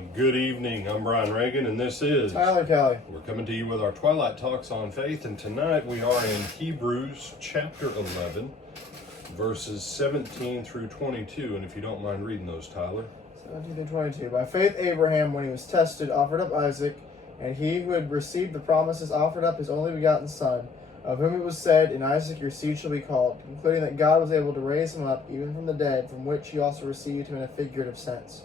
Good evening. I'm Brian Reagan, and this is Tyler Kelly. We're coming to you with our Twilight Talks on Faith, and tonight we are in Hebrews chapter 11, verses 17 through 22. And if you don't mind reading those, Tyler. 17 through 22. By faith, Abraham, when he was tested, offered up Isaac, and he who had received the promises offered up his only begotten son, of whom it was said, "In Isaac your seed shall be called," concluding that God was able to raise him up even from the dead, from which he also received him in a figurative sense.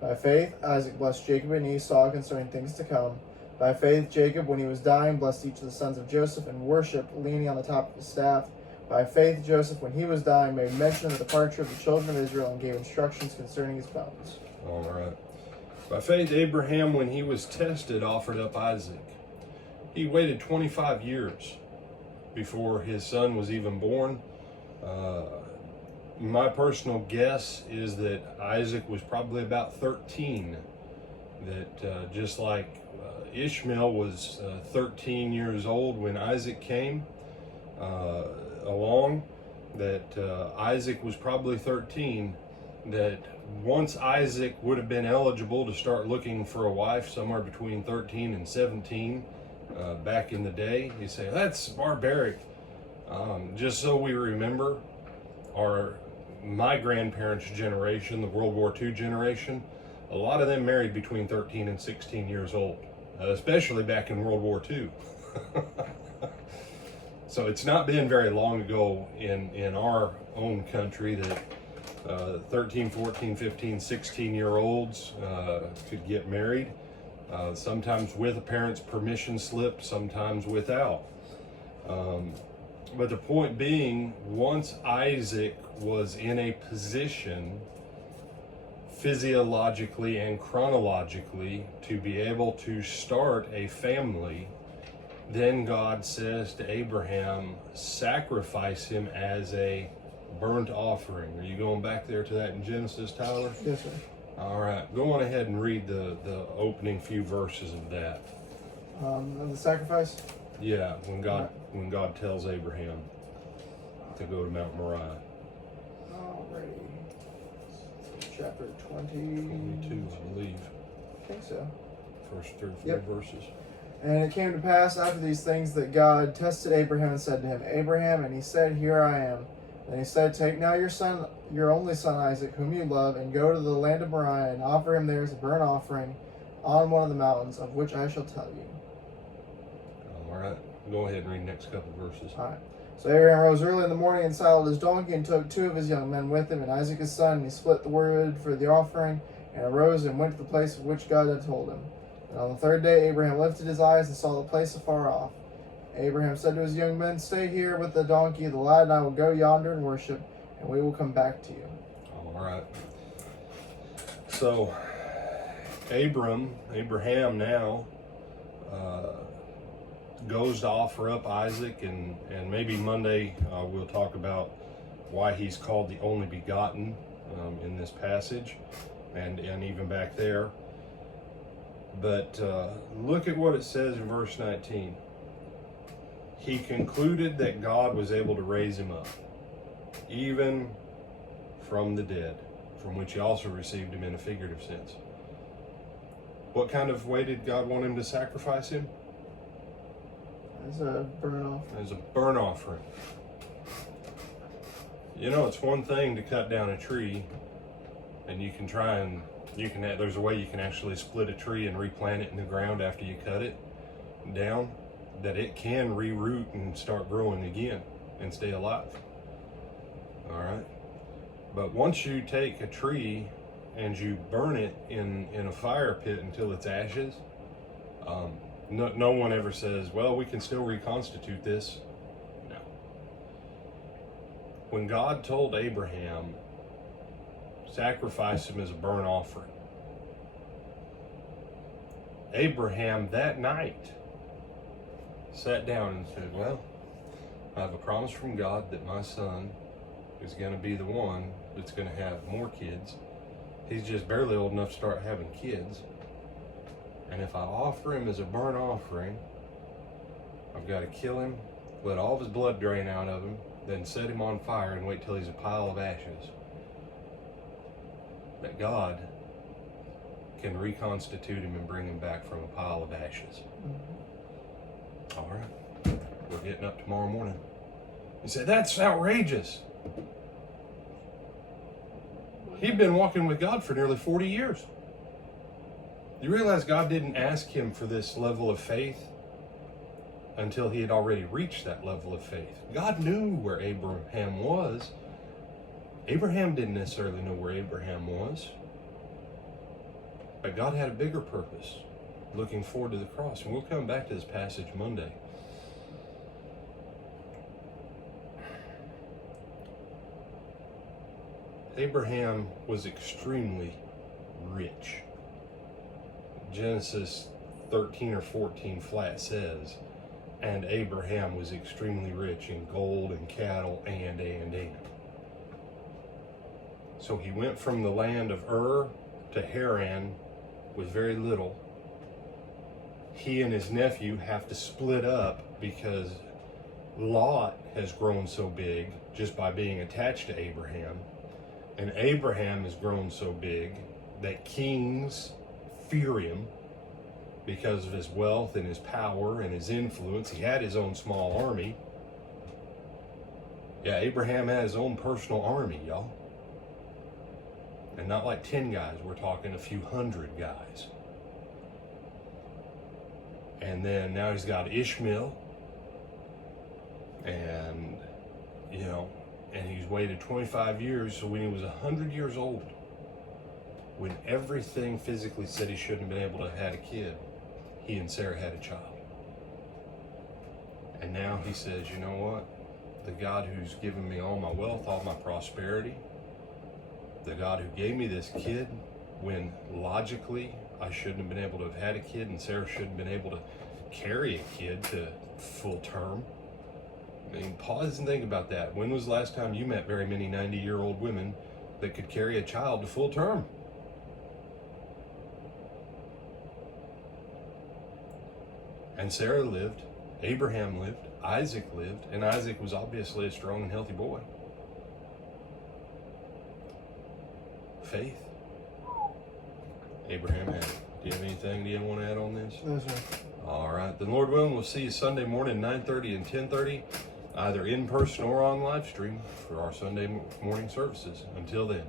By faith, Isaac blessed Jacob and Esau concerning things to come. By faith, Jacob, when he was dying, blessed each of the sons of Joseph and worshipped, leaning on the top of his staff. By faith, Joseph, when he was dying, made mention of the departure of the children of Israel and gave instructions concerning his bones. All right. By faith, Abraham, when he was tested, offered up Isaac. He waited 25 years before his son was even born. My personal guess is that Isaac was probably about 13. That just like Ishmael was 13 years old when Isaac came along, that Isaac was probably 13. That once Isaac would have been eligible to start looking for a wife somewhere between 13 and 17 back in the day, you say, that's barbaric. Just so we remember, my grandparents' generation, the World War II generation, a lot of them married between 13 and 16 years old, especially back in World War II. So it's not been very long ago in our own country that 13, 14, 15, 16-year-olds could get married, sometimes with a parent's permission slip, sometimes without. But the point being, once Isaac was in a position physiologically and chronologically to be able to start a family, then God says to Abraham, sacrifice him as a burnt offering. Are you going back there to that in Genesis, Tyler? Yes, sir. All right. Go on ahead and read the opening few verses of that. Of the sacrifice? Yeah, when God tells Abraham to go to Mount Moriah. Alrighty. Chapter 20. 22, I believe. I think so. First 3 or 4 verses. And it came to pass after these things that God tested Abraham and said to him, Abraham, and he said, Here I am. Then he said, Take now your son, your only son Isaac, whom you love, and go to the land of Moriah, and offer him there as a burnt offering on one of the mountains, of which I shall tell you. All right. Go ahead and read the next couple verses. All right. So Abraham rose early in the morning and saddled his donkey and took 2 of his young men with him and Isaac his son, and he split the wood for the offering and arose and went to the place of which God had told him. And on the 3rd day Abraham lifted his eyes and saw the place afar off. Abraham said to his young men, Stay here with the donkey, the lad and I will go yonder and worship, and we will come back to you. All right. So Abraham now goes to offer up Isaac, and maybe Monday we'll talk about why he's called the only begotten in this passage, and even back there. But look at what it says in verse 19. He concluded that God was able to raise him up, even from the dead, from which he also received him in a figurative sense. What kind of way did God want him to sacrifice him? As a burnt offering. As a burnt offering. You know, it's one thing to cut down a tree, and there's a way you can actually split a tree and replant it in the ground after you cut it down, that it can reroot and start growing again and stay alive. All right. But once you take a tree and you burn it in a fire pit until it's ashes, no one ever says, well, we can still reconstitute this. No. When God told Abraham, sacrifice him as a burnt offering, Abraham that night sat down and said, well, I have a promise from God that my son is going to be the one that's going to have more kids. He's just barely old enough to start having kids. And if I offer him as a burnt offering, I've got to kill him, let all of his blood drain out of him, then set him on fire and wait till he's a pile of ashes. That God can reconstitute him and bring him back from a pile of ashes. All right, we're getting up tomorrow morning. He said, that's outrageous. He'd been walking with God for nearly 40 years. You realize God didn't ask him for this level of faith until he had already reached that level of faith. God knew where Abraham was. Abraham didn't necessarily know where Abraham was. But God had a bigger purpose, looking forward to the cross. And we'll come back to this passage Monday. Abraham was extremely rich. Genesis 13 or 14 flat says, and Abraham was extremely rich in gold and cattle and. So he went from the land of Ur to Haran with very little. He and his nephew have to split up because Lot has grown so big just by being attached to Abraham. And Abraham has grown so big that kings fear him because of his wealth and his power and his influence. He had his own small army. Yeah, Abraham had his own personal army, y'all. And not like 10 guys, we're talking a few hundred guys. And then now he's got Ishmael. And, and he's waited 25 years, so when he was 100 years old, when everything physically said he shouldn't have been able to have had a kid, he and Sarah had a child. And now he says, you know what? The God who's given me all my wealth, all my prosperity, the God who gave me this kid when logically I shouldn't have been able to have had a kid and Sarah shouldn't have been able to carry a kid to full term. I mean, pause and think about that. When was the last time you met very many 90-year-old women that could carry a child to full term? And Sarah lived, Abraham lived, Isaac lived, and Isaac was obviously a strong and healthy boy. Faith. Abraham had it. Do you have anything you want to add on this? No, sir. All right. Then Lord willing, we'll see you Sunday morning, 9:30 and 10:30, either in person or on live stream for our Sunday morning services. Until then.